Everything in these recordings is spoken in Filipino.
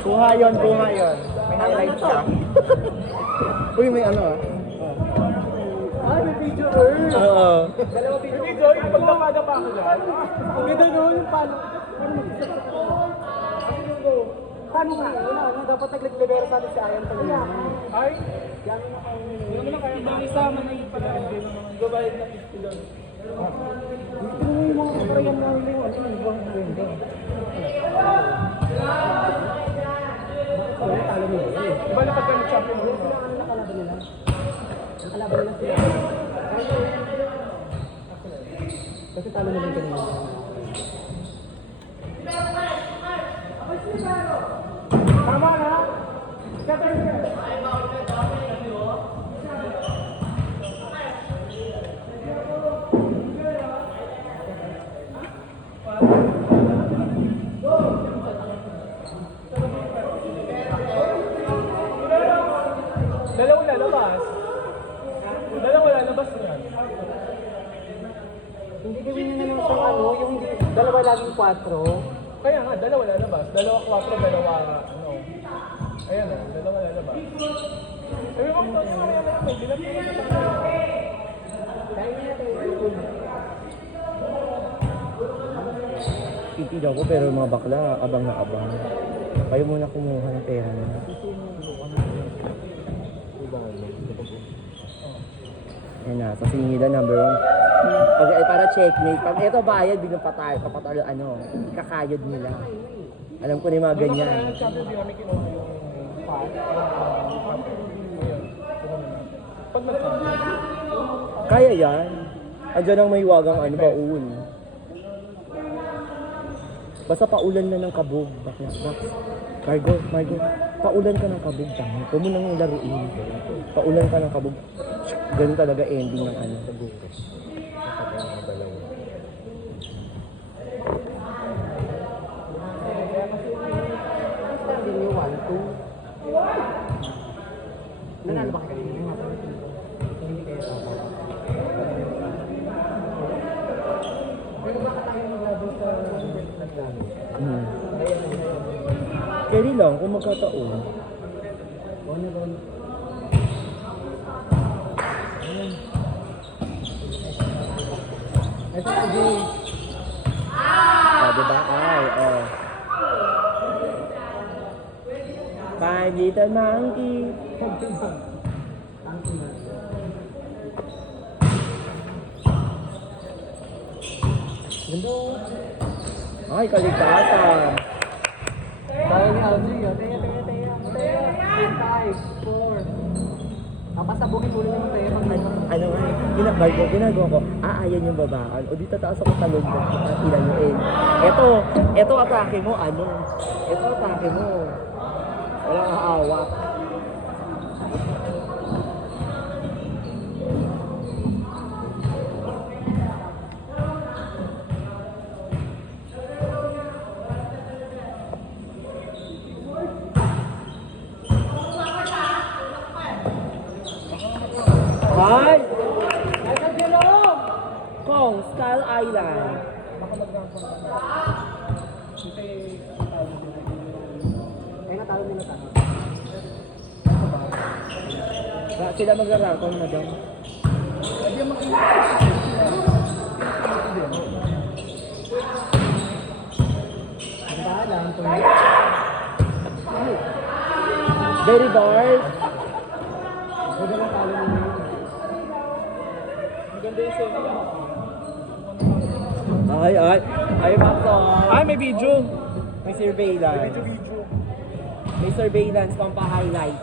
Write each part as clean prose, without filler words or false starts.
Buha yun. May highlights ka. Uy, may ano ah. Ay, may video earth. Oo. Dalawa video. Video, yung pagkamaga pa ako dyan. Ganda no, yung palo. Paano nga? Wala, dapat nag-libero sa atin si Ayan pag ay? Yan na kayo. Hindi naman kaya bang isama na yung pala. Gabayad na 50 doon. Ito yung mga kaparayan na yung ano, yung buwang window. Iba na pagka nag-champion mo? Nakalaban nila. Nakalaban nila sila. Kasi talo na lang kanina. Tama na! Dalawang lalabas. Dalawang lalabas na yan. Hindi gawin nyo na lang sa ano, yung dalawa laging 4. Kaya nga, dalawa lalabas. Dalawa 4, dalawa ano. Ayan o, dalawa lalabas. Sabi mo, may bilang mo na sa tayo. Kaya nga tayo. Titid ako pero mga bakla, abang na abang. Kayo muna kumuha ng pera nila. Ayan na, sa singilan number 1. Pag para checkmate, pag ito bayad, biglang papatalo, ano, kakayod nila. Alam ko na yung mga ganyan. Kaya yan. Andiyan ang may wagang ano, baul. Basta paulan na ng kabog. Bakla. Margo, paulan ka ng kabog. Huwag mo nang laruin. Paulan ka ng kabog. Ganun talaga ending ng ano. Nanalo ba kayo kanina? Hindi kayo tama. Pero baka tayo maglabo sa naglabo? Carry lang kung magkataon. Ano ba? Ito si Jay. Diba? Ay, oh. 5 little monkey. Ganda. Ay, kaligtasan. Tayo ni Algie. Tayo. 5, 4. Papasabugin ulit naman tayo pag live. Ano nga, ginagawa ko, ayan yung babaan. O dito taas ako talog mo, ilaluin. Ito atake mo, ano? Ito atake mo. Walang hawak. Hi! Nasa Jerome! Kong, Skull Island. Ay, natalo nila tayo. Sila mag-rank, madam. Hindi makikita. Bahala, Anthony. Very bars. Huwag lang talo nila yun. Maganda yung sa'yo. Ay, Maxo. Ay, may video. May surveillance. Video. May surveillance pang pa-highlight.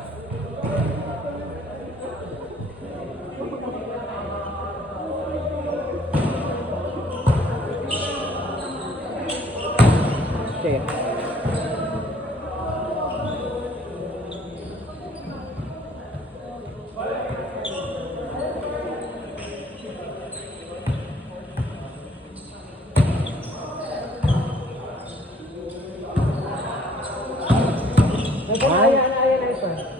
Okay. Ayan na ito.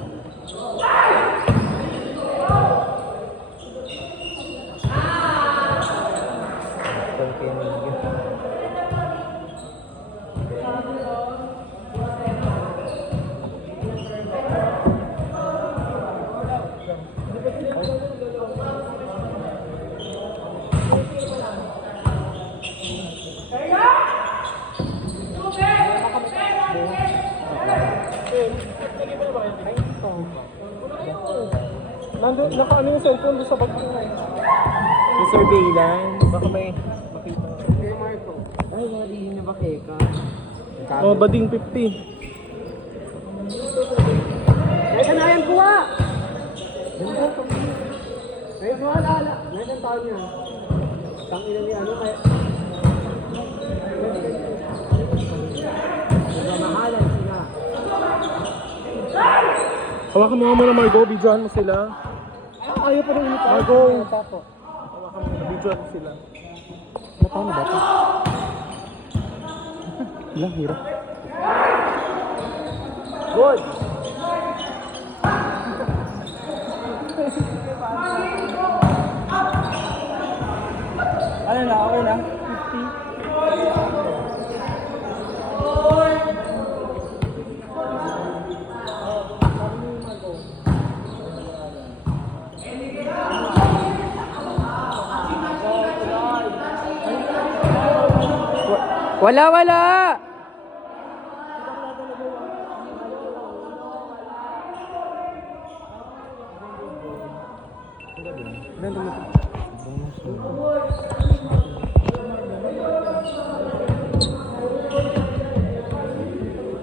Nandun, naka-ano yung cellphone doon sa bag ko na eh. Yung surveillance. Baka may makita. Kay Marco. Ay, mga di nyo ba keka? Oh, bading 50. Ito na yan, buwa! Ngayon mo alala. Ngayon ang taon niya. Tangina ni ano kaya. Nagmamahalan sila. Hawakan mo nga muna, Margo. Videohan mo sila. Ayaw pa rin ulit. Margo. Hawakan mo muna. Videohan mo sila. Paano ba ito? Wala, hirap. Good! Ano na? Okay na? 50? Wala!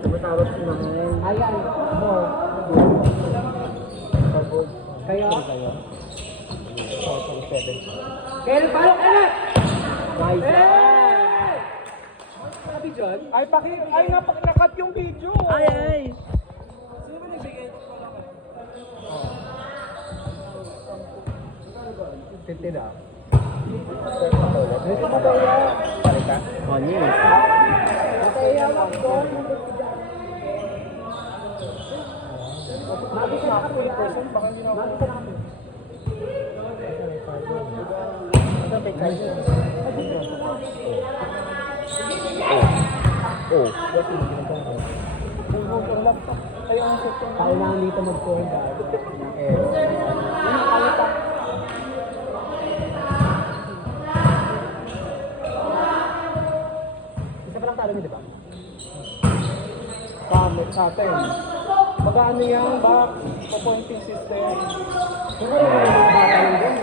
Tumatawag si Mahal. Ayan. Kaya? Kaya palo ka na! Guys, Ay, nakat yung video. ay! Titira. Dito pa tayo. Palika. Honest. Kaya mag-go. Nabis na ako yung person. Baka hindi na ako. Nabis na ako. Ito may kayo. Oh. Yung laptop. Ayaw ang system. Kailangan dito mag-phone ka. Isa pa lang talo niyo, di ba? Sa atin. Mag-ano yung back, pointing system. Siguro may mga bata yung din.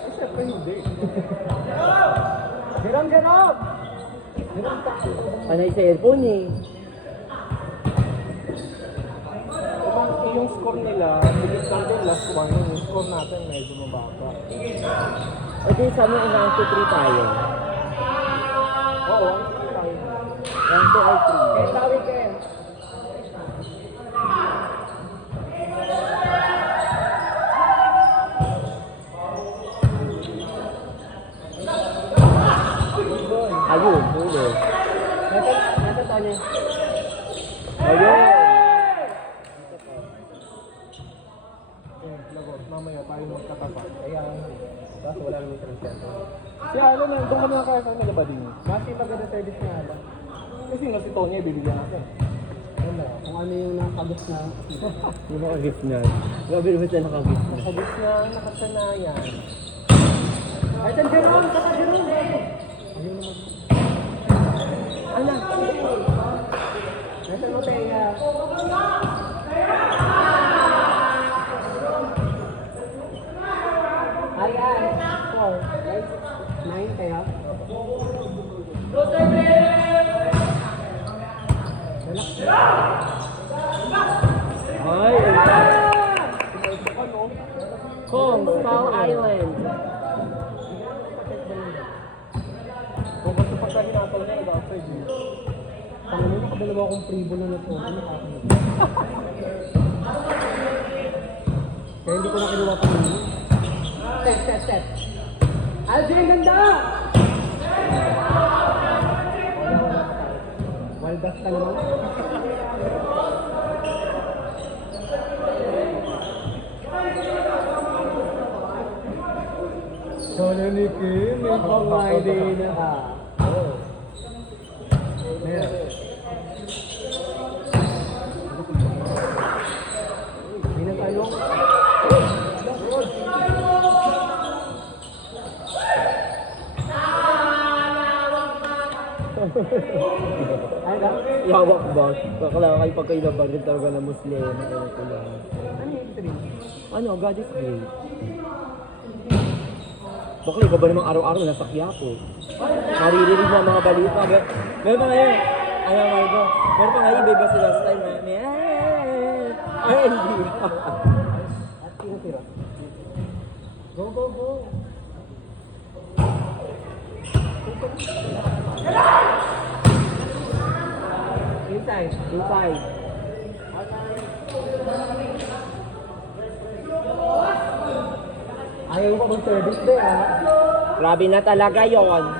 Ay, syempre hindi. Gerong! Gerong Panay sa earphone eh. yung score nila, bilis lang din last one. Yung score natin medyo mababa. O di sa amin, 1, 2, 3 tayo. Oo, 1, 2, or 3. kaya tawid kayo. Ayun, ulo. Nasa tanya. Ayun! Lagot, mamaya tayo magkatapat. Kaya, kaso wala naman silang center. Si Alan, nandun kami na kaya sa nila ba din? Kasi maganda service niya Alan. Kasi nga si Tony, bibigyan natin. Wala, kung ano yung nakagos na. Yung nakagip na. Grabe naman siya nakagip na. Nakagos na nakasanayan. Ay, tan Jerome! Tata Jerome! Ayun naman. Ala! Nasa Notella. Ayan. 4, 9 kaya? Ay! Kong, Foul Island. Kung gusto pagka hinataw niya, nag-outside yun. Tama mo, nakadalawa akong prebo na nito. Ano nakakalit? Kaya hindi ko na kinuha pa nyo. Set. Alvin, ang ganda! Wala. Waldas ka naman. Ricky, may pang-Friday na ha. Oo. Ayan. Hindi na tayo. Ay, ba? Yawak ba? Bakla kayo pag kayo nabarid talaga ng Muslim. Ano ko lang. Ano yung three? Ano, God is great. Bakla, ikaw ba namang araw-araw nasa Quiapo? Naririnig mo ang mga balita. Meron pa ngayon. Ano nga ito? Meron pa ngayon, iba-iba sila style na. Ay, hindi. At tira-tira. Go, go, go. Inside. Inside. Ayaw ko mag-service ba ah. Grabe na talaga yon.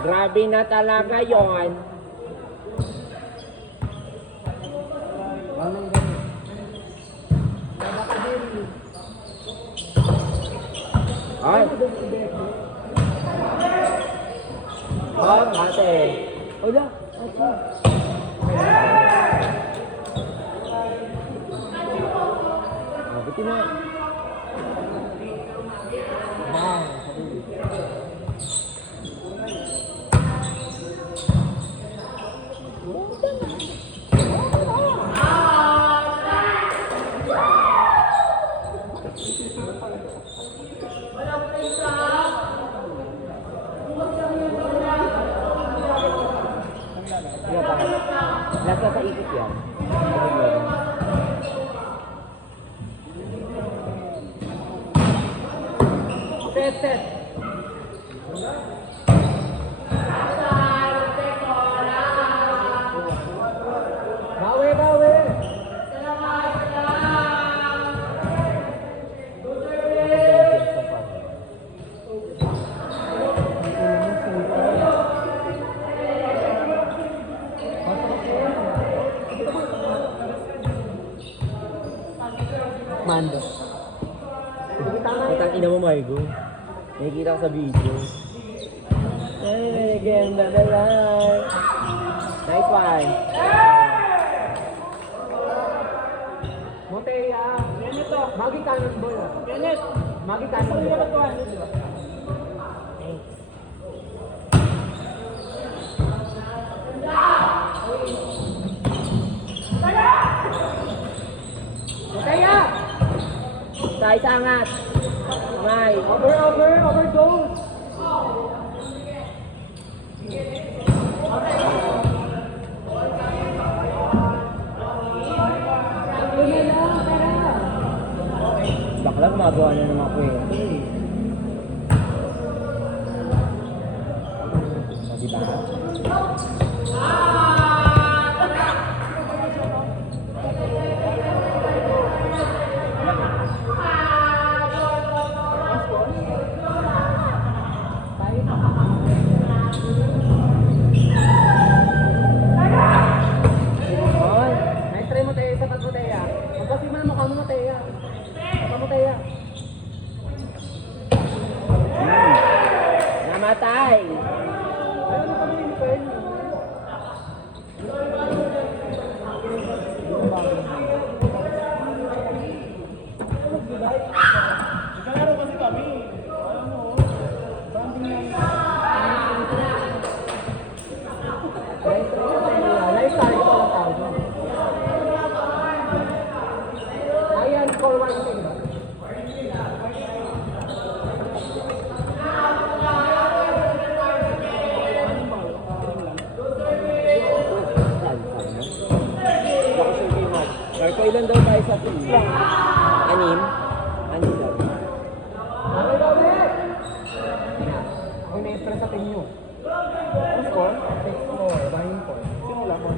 Grabe na talaga yon. Anong ganun? Ay. Oh, ate. Hola. Ate. Ah, buti na. Wow. Lasa sa ikot yan. Set, set. Bawi, bawi. Mando. Matang ina mo, Margo. Nakikita ko sa video. Ay, again, dadalay. Nice one. Monteya. Magi kanan boy. Magi kanan boy. Monteya. Tay, sangat. Ngay. Overdose. Bakla, gumagawa na ng mga kwento eh. Diba? Nice try mo tayo, sapat mo tayo. Magpasi mo na mukha mo tayo. Sapat mo tayo. Namatay! Ayaw mo kami yung pen. Kalaro kasi kami. Alam mo, branding namin. Live tayo ko lang tao dyan. Ayan, call one thing. Marco, ilan daw tayo sa team? Anim? Anim daw. Okay, okay. Ako na-express sa team nyo. Ang score? 6-4. Buying point. Sino lamon?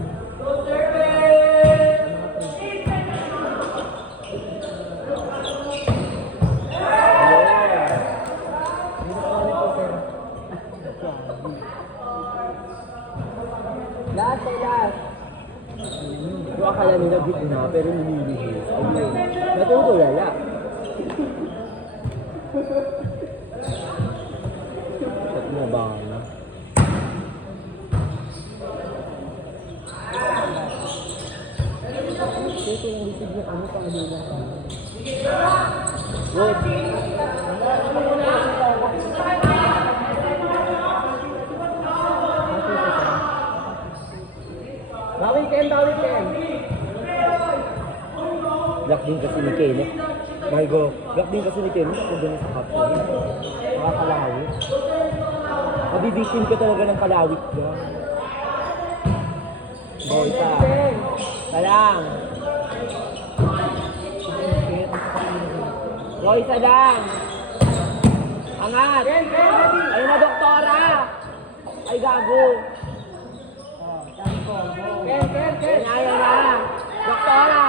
Last ay last. Yung akala nila gitna, pero nililihis. Ayun. Natutulala. baba na. Ito yung lisig na ano pang lulang ka. Good. Bawi Ken, bawi Ken. Black din kasi ni Kenneth. Margo, black din kasi ni Kenneth ako doon sa caption. Nakakalawit. Mabibigtin ka talaga ng kalawit ka. O, isa. Talang. O, isa lang. Angat. Ayun na, doktora. Ay, gago. Ken. Ayun na. Doktora.